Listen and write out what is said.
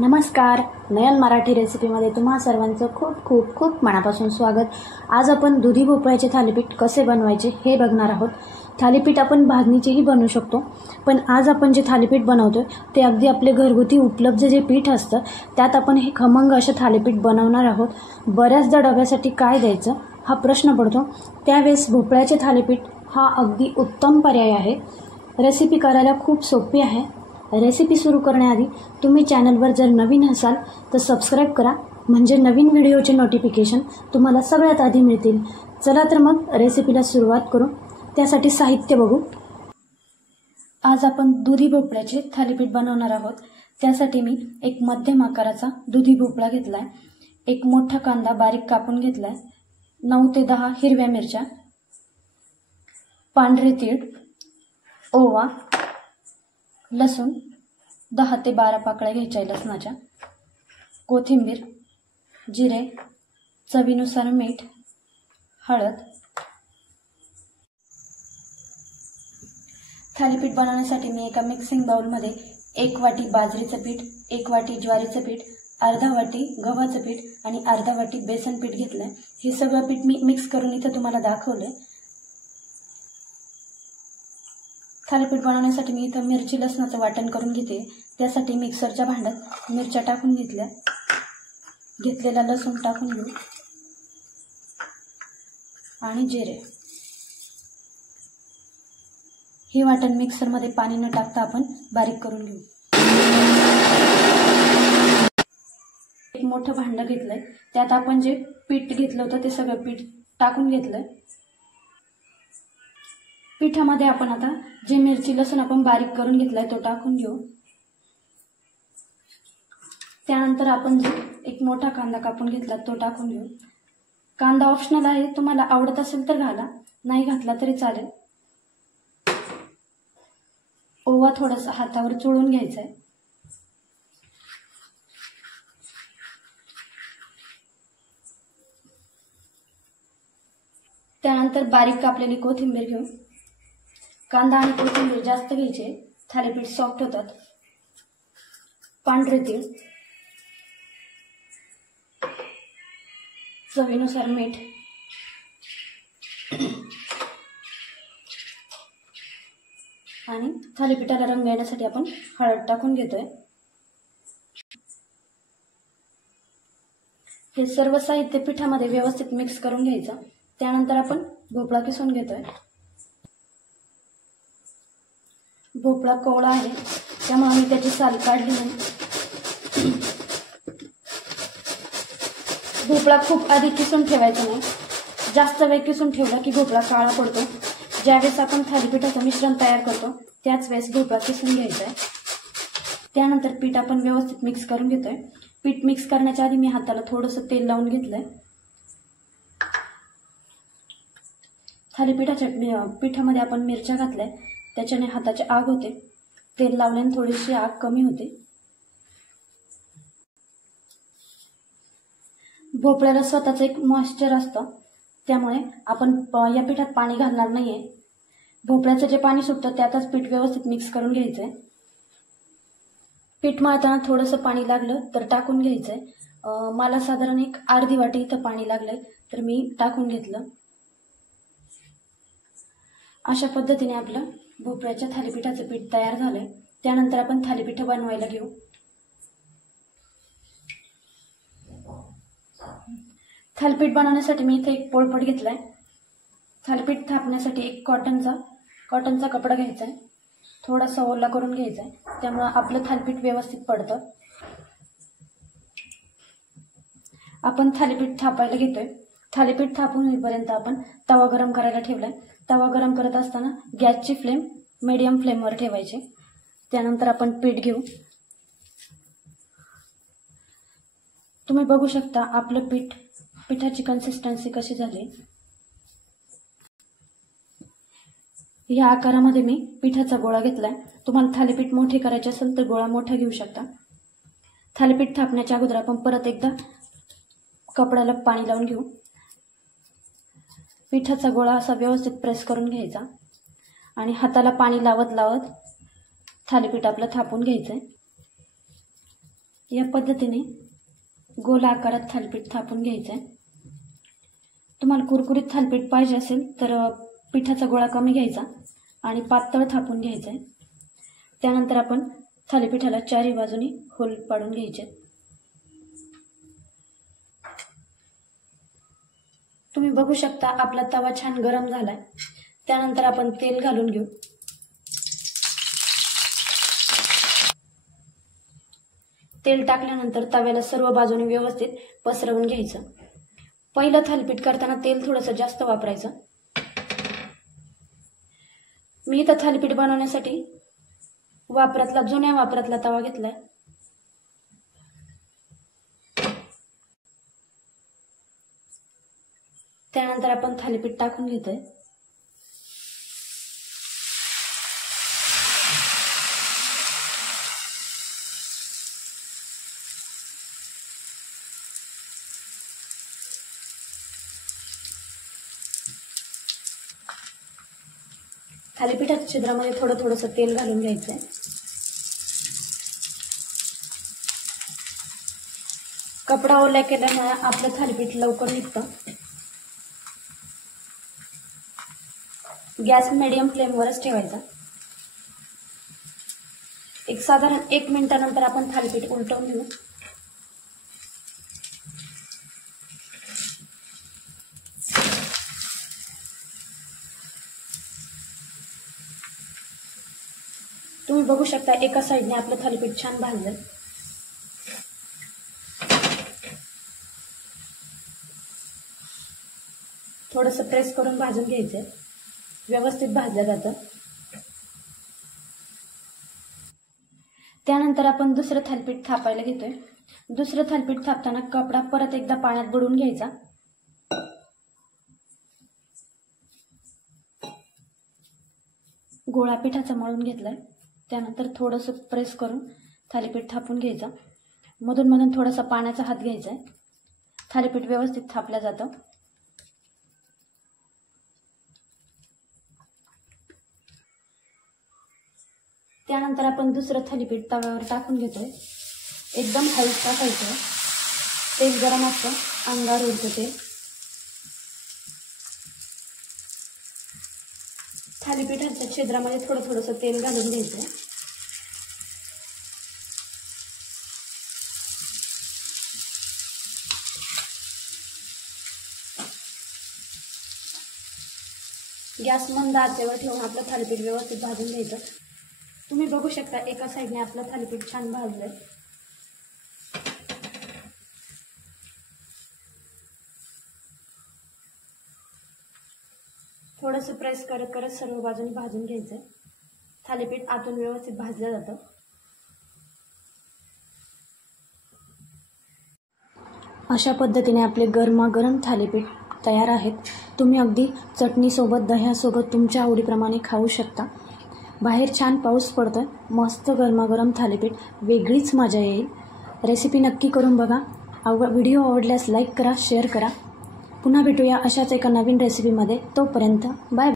नमस्कार, नयन मराठी रेसिपीमध्ये तुम्हा सर्वांचं खूप खूप खूप मनापासून स्वागत. आज आपण दुधी भोपळ्याचे थालीपीठ कसे बनवायचे हे बघणार आहोत. थालीपीठ आपण भाजणीचेही बनवू शकतो, पण आज आपण जे थालीपीठ बनवतो ते अगदी आपले घरगुती उपलब्ध जे पीठ असतं त्यात आपण हे खमंग असे थालीपीठ बनवणार आहोत. बऱ्याचदा डब्यासाठी काय द्यायचं हा प्रश्न पडतो, त्यावेळेस भोपळ्याचे थालीपीठ हा अगदी उत्तम पर्याय आहे. रेसिपी करायला खूप सोपी आहे. रेसिपी सुरू करण्याआधी तुम्ही चॅनलवर जर नवीन असाल तर सबस्क्राईब करा, म्हणजे नवीन व्हिडिओचे नोटिफिकेशन तुम्हाला सगळ्यात आधी मिळतील. चला तर मग रेसिपीला सुरुवात करू. त्यासाठी साहित्य बघू. आज आपण दुधी भोपळ्याचे थालीपीठ बनवणार आहोत. त्यासाठी मी एक मध्यम आकाराचा दुधी भोपळा घेतलाय, एक मोठा कांदा बारीक कापून घेतलाय, 9 ते 10 हिरव्या मिरच्या, पांढरे तीळ, ओवा, लसूण 10 ते 12 पाकळ्या घ्यायच्या लसणाच्या, कोथिंबीर, जिरे, चवीनुसार मीठ, हळद. थालीपीठ बनवण्यासाठी मी एका मिक्सिंग बाउलमध्ये 1 वाटी बाजरीचं पीठ, 1 वाटी ज्वारीचं पीठ, अर्धा वाटी गव्हाचं पीठ आणि अर्धा वाटी बेसन पीठ घेतलंय. हे सगळं पीठ मी मिक्स करून इथं तुम्हाला दाखवलंय. थालीपीठ बनवण्यासाठी मी इथं मिरची लसणाचं वाटण करून घेते. त्यासाठी मिक्सरच्या भांड्यात मिरच्या टाकून घेतल्या, घेतलेला लसूण टाकून घेऊ आणि जिरे. हे वाटण मिक्सरमध्ये पाणी न टाकता आपण बारीक करून घेऊ. एक मोठं भांडं घेतलंय, त्यात आपण जे पीठ घेतलं होतं ते सगळं पीठ टाकून घेतलंय. पिठामध्ये आपण आता जे मिरची लसूण आपण बारीक करून घेतलाय तो टाकून घेऊ. त्यानंतर आपण जे एक मोठा कांदा कापून घेतला तो टाकून घेऊ. कांदा ऑप्शनल आहे, तुम्हाला आवडत असेल तर घाला, नाही घातला तरी चालेल. ओवा थोडासा हातावर चोळून घ्यायचा आहे. त्यानंतर बारीक कापलेली कोथिंबीर घेऊ. कांदा आणि कोथिंबीर जास्त घ्यायचे, थालीपीठ सॉफ्ट होतात. पांढरे तीळ, चवीनुसार मीठ, आणि थालीपीठाला रंग येण्यासाठी आपण हळद टाकून घेतोय. हे सर्व साहित्य पिठामध्ये व्यवस्थित मिक्स करून घ्यायचं. त्यानंतर आपण भोपळा किसून घेतोय. भोपळा कोवळा आहे त्यामुळे मी त्याची साल काढली नाही. भोपळा खूप आधी किसून ठेवायचा नाही, जास्त वेळ किसून ठेवला की भोपळा काळा पडतो. ज्यावेळेस आपण थालीपीठाचं मिश्रण तयार करतो त्याच वेळेस भोपळा किसून घ्यायचा आहे. त्यानंतर पीठ आपण व्यवस्थित मिक्स करून घेतोय. पीठ मिक्स करण्याच्या आधी मी हाताला थोडंसं तेल लावून घेतलंय. थालीपीठाच्या पिठामध्ये आपण मिरच्या घातल्या, त्याच्याने हाताची आग होते. तेल लावल्याने थोडीशी आग कमी होते. भोपळ्याला स्वतःच एक मॉइश्चर असतं, त्यामुळे आपण या पिठात पाणी घालणार नाहीये. भोपळ्याचं जे पाणी सुटतं त्यातच पीठ व्यवस्थित मिक्स करून घ्यायचंय. पीठ मळताना थोडंसं पाणी लागलं तर टाकून घ्यायचंय. मला साधारण एक अर्धी वाटी इथं पाणी लागलंय तर मी टाकून घेतलं. अशा पद्धतीने आपलं भोपळ्याच्या थालीपीठाचं पीठ तयार झालंय. त्यानंतर आपण थालीपीठ बनवायला घेऊ. थालीपीठ बनवण्यासाठी मी इथे एक पोळपाट घेतलाय. थालीपीठ थापण्यासाठी एक कॉटनचा कपडा घ्यायचा आहे. थोडासा ओला करून घ्यायचा आहे, त्यामुळं आपलं थालीपीठ व्यवस्थित पडतं. आपण थालीपीठ थापायला घेतोय. थालीपीठ थापून होईपर्यंत आपण तवा गरम करायला ठेवलाय. तवा गरम करत असताना गॅसची फ्लेम मीडियम फ्लेमवर ठेवायची. त्यानंतर आपण पीठ घेऊ. तुम्ही बघू शकता आपलं पिठाची कन्सिस्टन्सी कशी झाली. या आकारामध्ये मी पिठाचा गोळा घेतलाय. तुम्हाला थालीपीठ मोठे करायचे असेल तर गोळा मोठा घेऊ शकता. थालीपीठ थापण्याच्या अगोदर आपण परत एकदा कपड्याला पाणी लावून घेऊ. पिठाचा गोळा असा व्यवस्थित प्रेस करून घ्यायचा आणि हाताला पाणी लावत लावत थालीपीठ आपलं थापून घ्यायचंय. या पद्धतीने गोल आकारात थालीपीठ थापून घ्यायचं आहे. तुम्हाला कुरकुरीत थालीपीठ पाहिजे असेल तर पिठाचा गोळा कमी घ्यायचा आणि पातळ थापून घ्यायचं आहे. त्यानंतर आपण थालीपीठाला चारही बाजूनी होल पाडून घ्यायचे. तुम्ही बघू शकता आपला तवा छान गरम झालाय. त्यानंतर आपण तेल घालून घेऊ. तेल टाकल्यानंतर तव्याला सर्व बाजूने व्यवस्थित पसरवून घ्यायचं. पहिलं थालीपीठ करताना तेल थोडंसं जास्त वापरायचं. मी इथं थालीपीठ बनवण्यासाठी जुन्या वापरातला तवा घेतलाय. त्यानंतर आपण थालीपीठ टाकून घेतोय. थालीपीठाच्या छिद्रामध्ये थोडंसं तेल घालून घ्यायचंय. कपडा ओला केल्यामुळे आपलं थालीपीठ लवकर निघतं. गॅस मीडियम फ्लेमवरच ठेवायचा. साधारण 1 मिनिटानंतर आपण थालीपीठ उलटवून घेऊ. तुम्ही बघू शकता एका साईडने आपलं थालीपीठ छान भाजलं. थोडंसं प्रेस करून भाजून घ्यायचंय. व्यवस्थित भाजलं जातं. त्यानंतर आपण दुसरं थालीपीठ थापायला घेतोय. दुसरं थालीपीठ थापताना कपडा परत एकदा पाण्यात बुडवून घ्यायचा. गोळा पिठाचा मळून घेतलाय. त्यानंतर थोडंसं प्रेस करून थालीपीठ थापून घ्यायचं. मधून मधून थोडासा पाण्याचा हात घ्यायचा आहे. थालीपीठ व्यवस्थित थापलं जातं. त्यानंतर आपण दुसरं थालीपीठ तव्यावर टाकून घेतोय. एकदम हलकं टाकायचं. तेल गरम असतं, अंगावर उडतं ते. थालीपीठाच्या छिद्रामध्ये थोडंसं तेल घालून घ्यायचं. गॅस मंद आचेवर ठेवून आपलं थालीपीठ व्यवस्थित भाजून घ्यायचं. तुम्ही बघू शकता एका साईडने आपलं थालीपीठ छान भाजलंय. थोडंसं प्रेस करत करत सर्व बाजूनी भाजून घ्यायचंय. थालीपीठ आतून व्यवस्थित भाजलं जातं. अशा पद्धतीने आपले गरमागरम थालीपीठ तयार आहेत. तुम्ही अगदी चटणीसोबत, दह्यासोबत तुमच्या आवडीप्रमाणे खाऊ शकता. बाहेर छान पाऊस पडतोय. मस्त गरमागरम थालीपीठ, वेगळीच मजा येईल. रेसिपी नक्की करून बघा. व्हिडिओ आवडल्यास लाईक करा, शेअर करा. पुन्हा भेटूया अशाच एका नवीन रेसिपीमध्ये. तोपर्यंत बाय.